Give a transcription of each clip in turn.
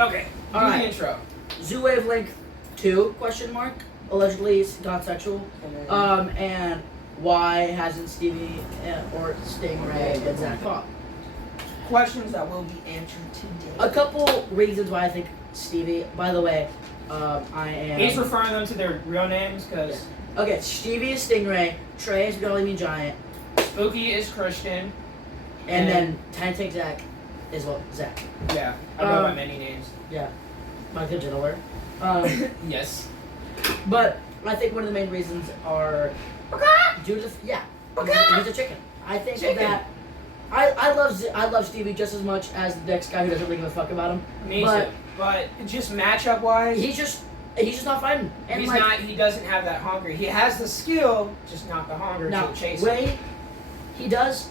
Okay, do All the right. intro. Zoo Wavelength 2, question mark, allegedly got sexual. And why hasn't Stevie or Stingray and Zach fought? Questions that will be answered today. A couple reasons why I think Stevie, by the way, I am... He's referring them to their real names because Okay, Stevie is Stingray, Trey is Billy Mean Giant, Spooky is Christian. and then zackattck Zach is Zach. Yeah, I go by many names. Yeah, my digital alert. Yes. But I think one of the main reasons are due to he's a chicken. I think that I love Stevie just as much as the next guy who doesn't really give a fuck about him. Me too. But just matchup wise, he's just not fighting. And he doesn't have that hunger. He has the skill, just not the hunger to chase it. He does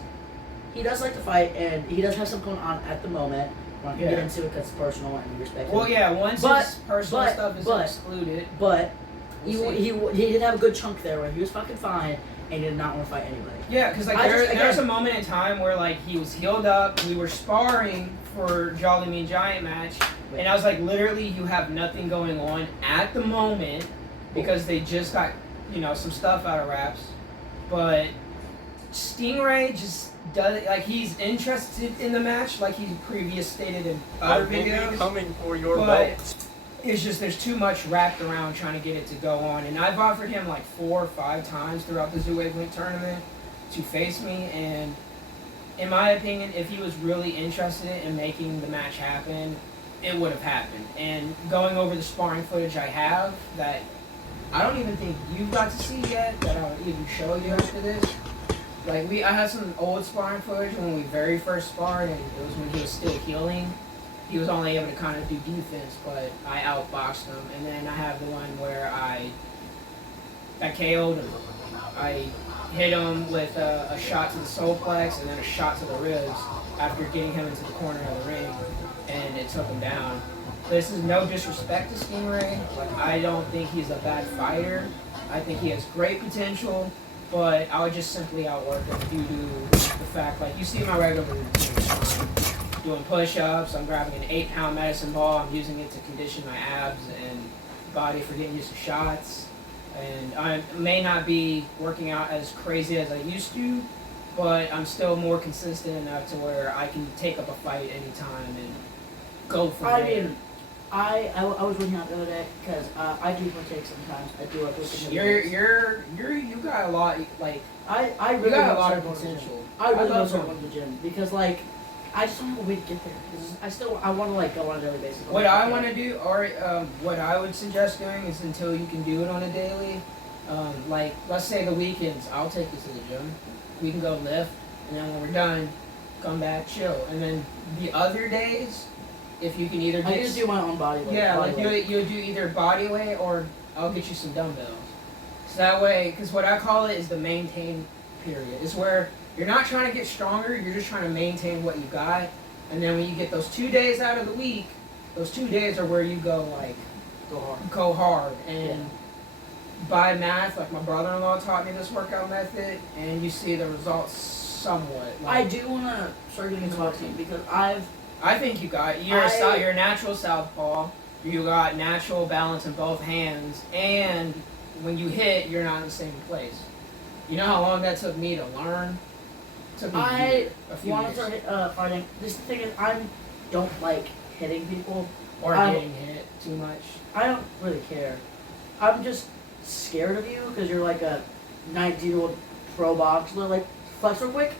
like to fight, and he does have something going on at the moment. We're not gonna get into it because it's personal and we respect him. Well, yeah, once his personal stuff is excluded. But he did have a good chunk there where he was fucking fine and he did not want to fight anybody. Yeah, because like there's a moment in time where like he was healed up, we were sparring for Jolly Mean Giant match, and I was like, literally, you have nothing going on at the moment because they just got some stuff out of wraps, but Stingray just does he's interested in the match, like he previously stated in other videos. Coming for your but belt. it's just there's too much wrapped around trying to get it to go on, and I've offered him like 4 or 5 times throughout the Zoo Wavelength tournament to face me, and in my opinion, if he was really interested in making the match happen, it would have happened. And going over the sparring footage I have that I don't even think you've got to see yet, that I'll even show you after this. Like I had some old sparring footage when we very first sparred, and it was when he was still healing. He was only able to kind of do defense, but I outboxed him. And then I have the one where I KO'd him. I hit him with a shot to the soul plex and then a shot to the ribs after getting him into the corner of the ring, and it took him down. This is no disrespect to Stingray. Like, I don't think he's a bad fighter. I think he has great potential, but I would just simply outwork him due to the fact, like, you see my regular routine. Doing push-ups, I'm grabbing an 8-pound medicine ball, I'm using it to condition my abs and body for getting used to shots. And I may not be working out as crazy as I used to, but I'm still more consistent enough to where I can take up a fight anytime and go from there. mean, I was working out the other day because I do partake sometimes. I do like lifting. You got a lot, like, I really got a lot of love potential. I really love going going to the gym because like I just don't have a way to get there. Cause I want to like go on a daily basis. What I want to do, or what I would suggest doing, is until you can do it on a daily. Like, let's say the weekends, I'll take you to the gym. We can go lift, and then when we're done, come back, chill. And then the other days, if you can either I just do my own body weight. Yeah, like you'll do either body weight or I'll get you some dumbbells. So that way, because what I call it is the maintain period. It's where you're not trying to get stronger, you're just trying to maintain what you got. And then when you get those 2 days out of the week, those 2 days are where you go like go hard. And by math, like my brother-in-law taught me this workout method, and you see the results somewhat. Like, I do want to start getting into boxing because I think you got you're a natural southpaw. You got natural balance in both hands, and when you hit, you're not in the same place. You know how long that took me to learn? It took me a few want to years. start fighting. This thing is, I don't like hitting people Or getting hit too much. I don't really care. I'm just scared of you because you're like a 19-year-old pro boxer. Like, flex real quick.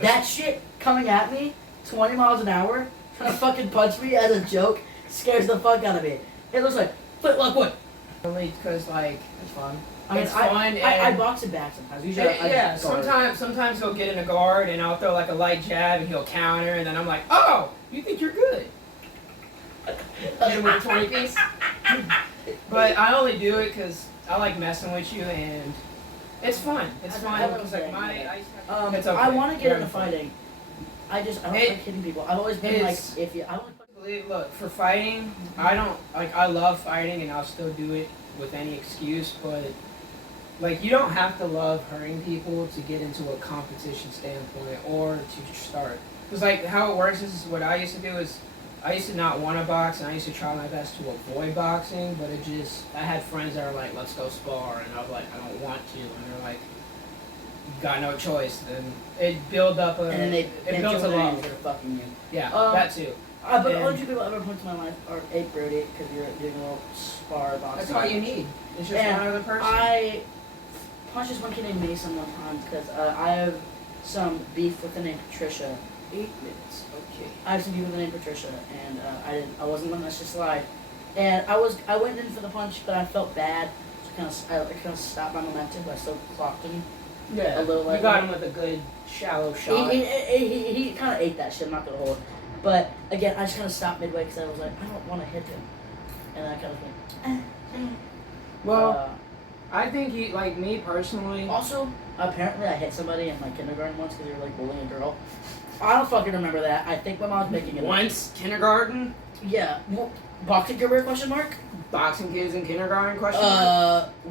That shit coming at me 20 miles an hour, trying to fucking punch me as a joke, scares the fuck out of me. It looks like, flip like what? Only because, like, It's fun. it's fun. I box it back sometimes. Usually I sometimes he'll get in a guard and I'll throw like a light jab and he'll counter, and then I'm like, oh, you think you're good? Hit him with a 20 piece. But I only do it because I like messing with you, and it's fun. It's fun because like it's okay. I want to get You're into fun. fighting. I don't like hitting people. I've always been like, if you, I don't Look, for fighting, I don't, like, I love fighting and I'll still do it with any excuse, but, like, you don't have to love hurting people to get into a competition standpoint or to start. Because, like, how it works is what I used to do is I used to not want to box, and I used to try my best to avoid boxing, but I had friends that were like, let's go spar, and I was like, I don't want to, and they're like, you got no choice. Then it built up a, And then they it built a love. They're fucking you. Yeah, that too. But the And- only two people I've ever punched in my life are Ape Brody, because you're doing a little spar boxing. That's all you need. It's just And one other person. I punched this one kid named Mason one time, because I have some beef with the name Patricia. 8 minutes. Okay. I have some people with the name Patricia, and I wasn't letting that shit slide. And I went in for the punch, but I felt bad, so I kind of stopped my momentum, but I still clocked him. Yeah, A little you got him with a good shallow shot. He kind of ate that shit. I'm not gonna hold. But again, I just kind of stopped midway because I was like, I don't want to hit him, and I kind of went. Well, I think he, like me personally. Also, apparently, I hit somebody in like kindergarten once because they were like bullying a girl. I don't fucking remember that. I think my mom's making it up. Once kindergarten. Yeah. Boxing career question mark? Boxing kids in kindergarten question.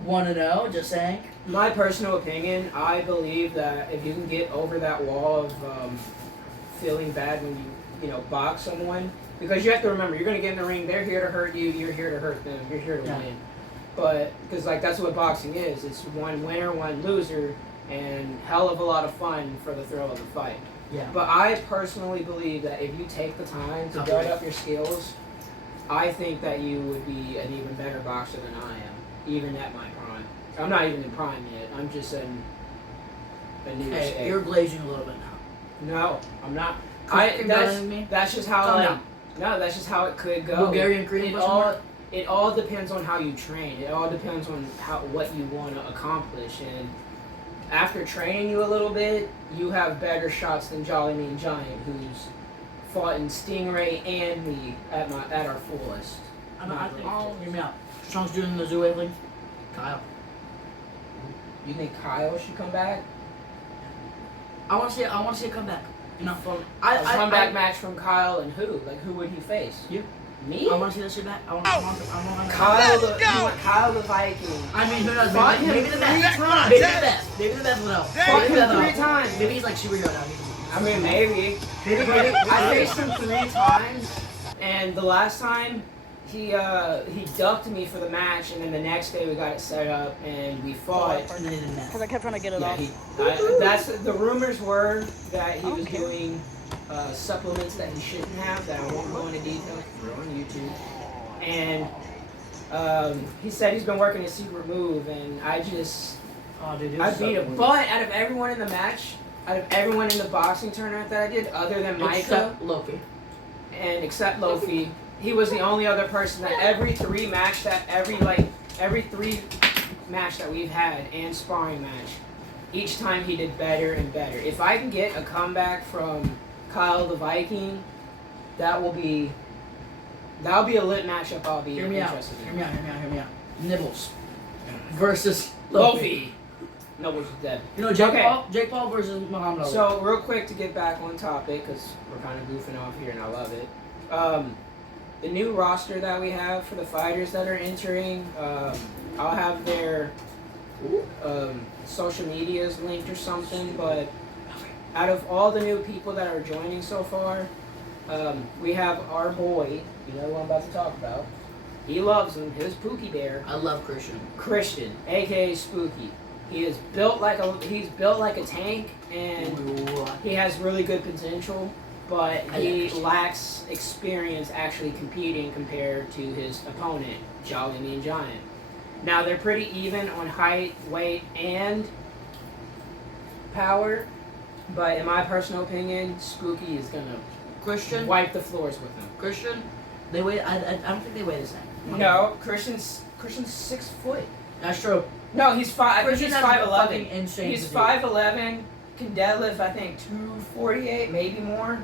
Want to know? Just saying. My personal opinion, I believe that if you can get over that wall of feeling bad when you box someone, because you have to remember, you're gonna get in the ring. They're here to hurt you. You're here to hurt them. You're here to win. But because like that's what boxing is. It's one winner, one loser, and hell of a lot of fun for the thrill of the fight. Yeah. But I personally believe that if you take the time to build up your skills, I think that you would be an even better boxer than I am, even at my prime. I'm not even in prime yet. I'm just in a new state. You're glazing a little bit now. No, I'm not. That's just how that's just how it could go. Bulgarian cream. It all depends on how you train. It all depends on what you want to accomplish. And after training you a little bit, you have better shots than Jolly Mean Giant, who's fought in Stingray and me at our fullest. Hear me out. Strong's doing the zoo wavelength. Kyle. You think Kyle should come back? I want to see a comeback. You know, A comeback match from Kyle and who? Like who would he face? You. Me? I want to see that shit back. I want Kyle the Viking. I mean, who knows? Fought him Maybe the best. 3 times. Maybe the best. Maybe the best will know. Fought him 3 times. Maybe he's like superhero now. I mean, maybe. I faced him 3 times, and the last time he ducked me for the match, and then the next day we got it set up and we fought. And then he didn't Because I kept trying to get it off. That's the rumors were that he was doing supplements that he shouldn't have. That I won't go into detail. They're on YouTube. And he said he's been working a secret move, and I beat him. But out of everyone in the match, out of everyone in the boxing tournament that I did, other than Micah, except Lofi, he was the only other person that every 3 match that we've had and sparring match, each time he did better and better. If I can get a comeback from Kyle the Viking, that'll be a lit matchup. I'll be interested in. Hear me out. Nibbles versus Lofi. Nibbles is dead. You know Jake Paul versus Muhammad Ali. So real quick to get back on topic, because we're kind of goofing off here and I love it. The new roster that we have for the fighters that are entering, I'll have their social medias linked or something, but out of all the new people that are joining so far, we have our boy, you know who I'm about to talk about. He loves him, his Pookie Bear. I love Christian. Christian, aka Spooky. He is built like a tank, and he has really good potential, but he lacks experience actually competing compared to his opponent, Jolly Mean Giant. Now they're pretty even on height, weight, and power, but in my personal opinion, Spooky is gonna wipe the floors with him. Christian, they weigh. I don't think they weigh the same. No, Christian's 6 foot. That's true. No, he's 5. Christian He's has 5'11". insane. He's 5'11". Can deadlift, I think 248, maybe more.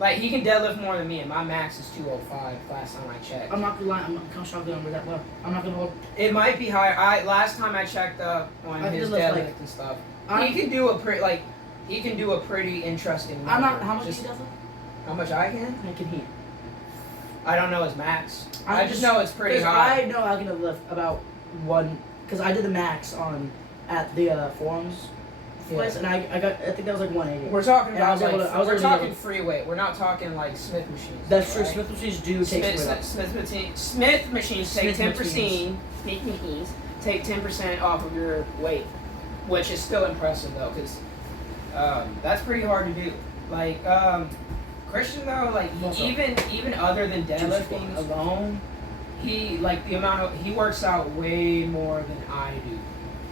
Like he can deadlift more than me, and my max is 205. Last time I checked. I'm not gonna lie. I'm not kind of shocked that I'm that low. I'm not gonna hold. It might be higher. Last time I checked up on his deadlift and stuff, he can do a pretty interesting. Number. I'm not. How much he does it? How much I can? I can heat. I don't know his max. I just know it's pretty high. high. I know I can lift about 1, because I did the max at the forums twice, and I think that was like 180. We're talking And I about was able to- I was we're able to talking get- free weight. We're not talking like Smith machines. That's true. right? Smith machines do take Smith machines take Smith 10%. Take 10% off of your weight, which is still impressive though, because that's pretty hard to do. Like Christian though, like even other than deadlifting alone, he works out way more than I do,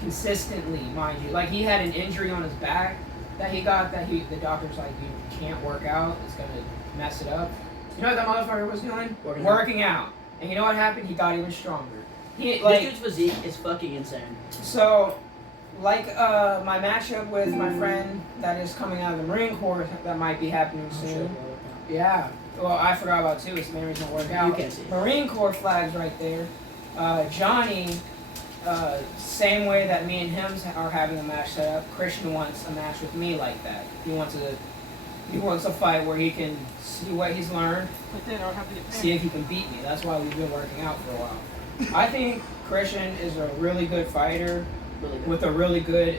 consistently, mind you. Like he had an injury on his back that he got the doctor's like, you can't work out, it's gonna mess it up. You know what that motherfucker was doing? Working out. And you know what happened? He got even stronger. This dude's physique is fucking insane. So, like my matchup with my friend that is coming out of the Marine Corps that might be happening soon. Yeah. Well, I forgot about too. It's the main reason to work out. You can't see it. Marine Corps flags right there. Johnny, same way that me and him are having a match set up. Christian wants a match with me like that. He wants a fight where he can see what he's learned, see if he can beat me. That's why we've been working out for a while. I think Christian is a really good fighter with a really good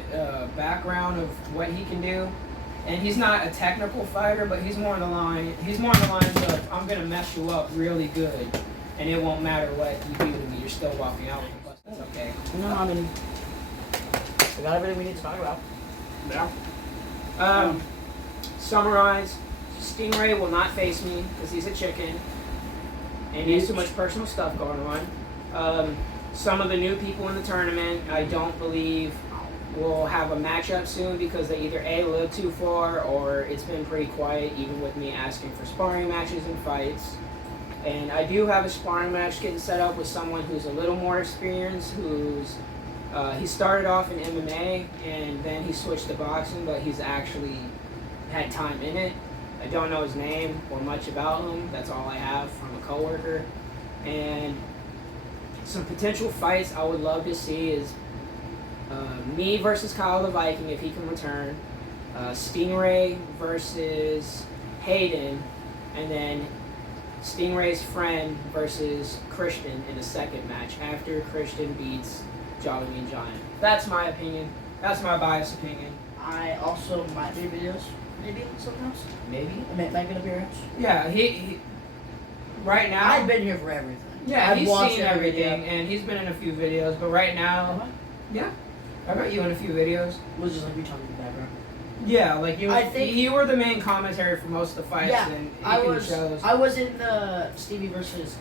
background of what he can do. And he's not a technical fighter, but he's more on the line. He's more on the lines of, I'm gonna mess you up really good, and it won't matter what you do to me. You're still walking out with me, but that's okay. No, I mean, we got everything we need to talk about. Yeah. Summarize. Stingray will not face me because he's a chicken, and he has too much personal stuff going on. Some of the new people in the tournament, I don't believe will have a matchup soon because they either A, live too far, or it's been pretty quiet even with me asking for sparring matches and fights. And I do have a sparring match getting set up with someone who's a little more experienced, he started off in MMA and then he switched to boxing, but he's actually had time in it. I don't know his name or much about him. That's all I have from a coworker. And some potential fights I would love to see is me versus Kyle the Viking if he can return, Stingray versus Hayden, and then Stingray's friend versus Christian in the second match after Christian beats Jolly Mean Giant. That's my opinion. That's my biased opinion. I also might do videos, maybe sometimes. Maybe. Make an appearance. Yeah, he right now. I've been here for everything. Yeah, I've he's watched seen everything, and he's been in a few videos. But right now, yeah, I got you in a few videos. It was just like me talking in the background. Yeah, like you. I think you were the main commentary for most of the fights. Yeah, and I shows. was in the Stevie versus,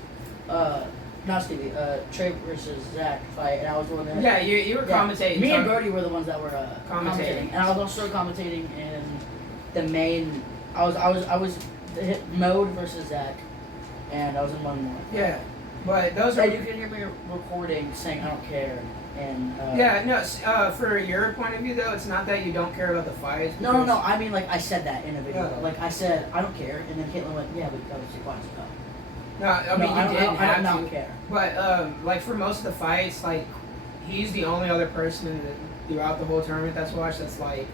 not Stevie, Trey versus Zach fight, and I was doing that. Yeah, you were commentating. Me and Brody were the ones that were commentating, and I was also commentating in the main. I was hit mode versus Zach, and I was in one more. Yeah, but those are. And you can hear me recording saying I don't care. And yeah, no. For your point of view, though, it's not that you don't care about the fights. No. I mean, like I said that in a video. Yeah. Like I said, I don't care, and then Caitlin went, "Yeah, but that was sequence." No, I mean you didn't have I don't to. care. But like for most of the fights, like he's the only other person throughout the whole tournament that's watched that's like,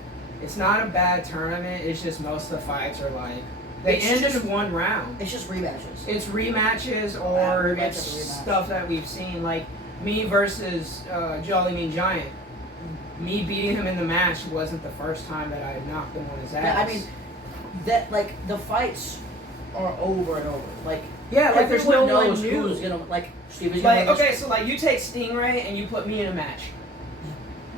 it's not a bad tournament. It's just most of the fights are like they ended in one round. It's just rematches. It's rematches or it's stuff that we've seen like. Me versus Jolly Mean Giant. Me beating him in the match wasn't the first time that I knocked him on his ass. Yeah, I mean, that like the fights are over and over. Like like there's no one knows new. who's gonna like Stevie's like gonna okay, so like you take Stingray and you put me in a match.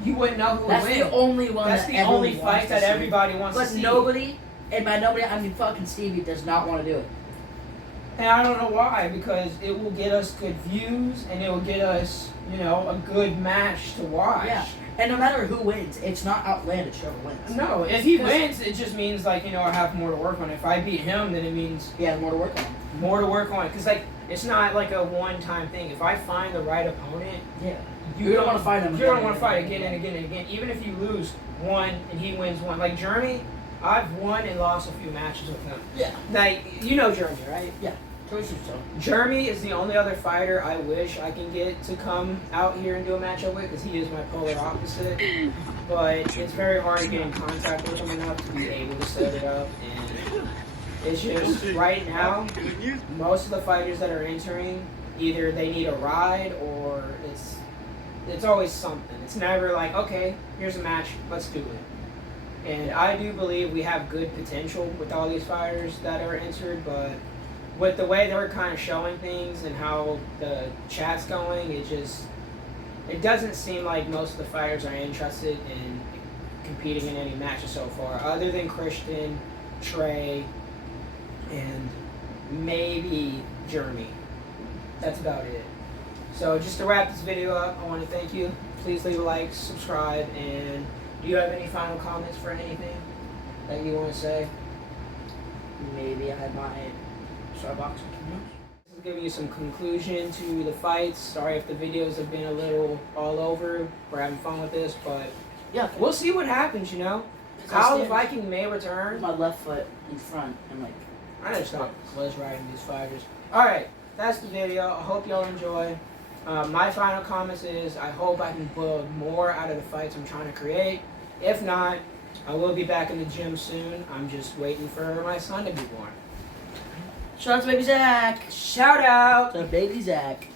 You wouldn't know who would win. That's the only one. That's the only fight that everybody wants to see. But nobody, and by nobody I mean fucking Stevie does not want to do it. And I don't know why, because it will get us good views and it will get us, a good match to watch. Yeah. And no matter who wins, it's not outlandish whoever wins. No, if he wins, it just means like, I have more to work on. If I beat him, then it means he has more to work on. More to work on. Because like, it's not like a one-time thing. If I find the right opponent, you don't want to fight him. You don't want to fight again and again and again. Even if you lose one and he wins one. Like Jeremy, I've won and lost a few matches with him. Yeah. Like, you know Jeremy, right? Yeah. Jeremy is the only other fighter I wish I can get to come out here and do a matchup with because he is my polar opposite. But it's very hard to get in contact with him enough to be able to set it up. And it's just right now, most of the fighters that are entering, either they need a ride or it's always something. It's never like, okay, here's a match, let's do it. And I do believe we have good potential with all these fighters that are entered, but with the way they're kind of showing things and how the chat's going, it doesn't seem like most of the fighters are interested in competing in any matches so far, other than Christian, Trey, and maybe Jeremy. That's about it. So just to wrap this video up, I want to thank you. Please leave a like, subscribe, and do you have any final comments for anything that you want to say? Maybe I had my Starbucks. This is giving you some conclusion to the fights. Sorry if the videos have been a little all over. We're having fun with this, but Yeah. we'll see what happens, you know? Kyle the Viking may return. My left foot in front and like. I just not close riding these fighters. Alright, that's the video. I hope y'all enjoy. My final comments is I hope I can build more out of the fights I'm trying to create. If not, I will be back in the gym soon. I'm just waiting for my son to be born. Shout out to baby Zach. Shout out To baby Zach.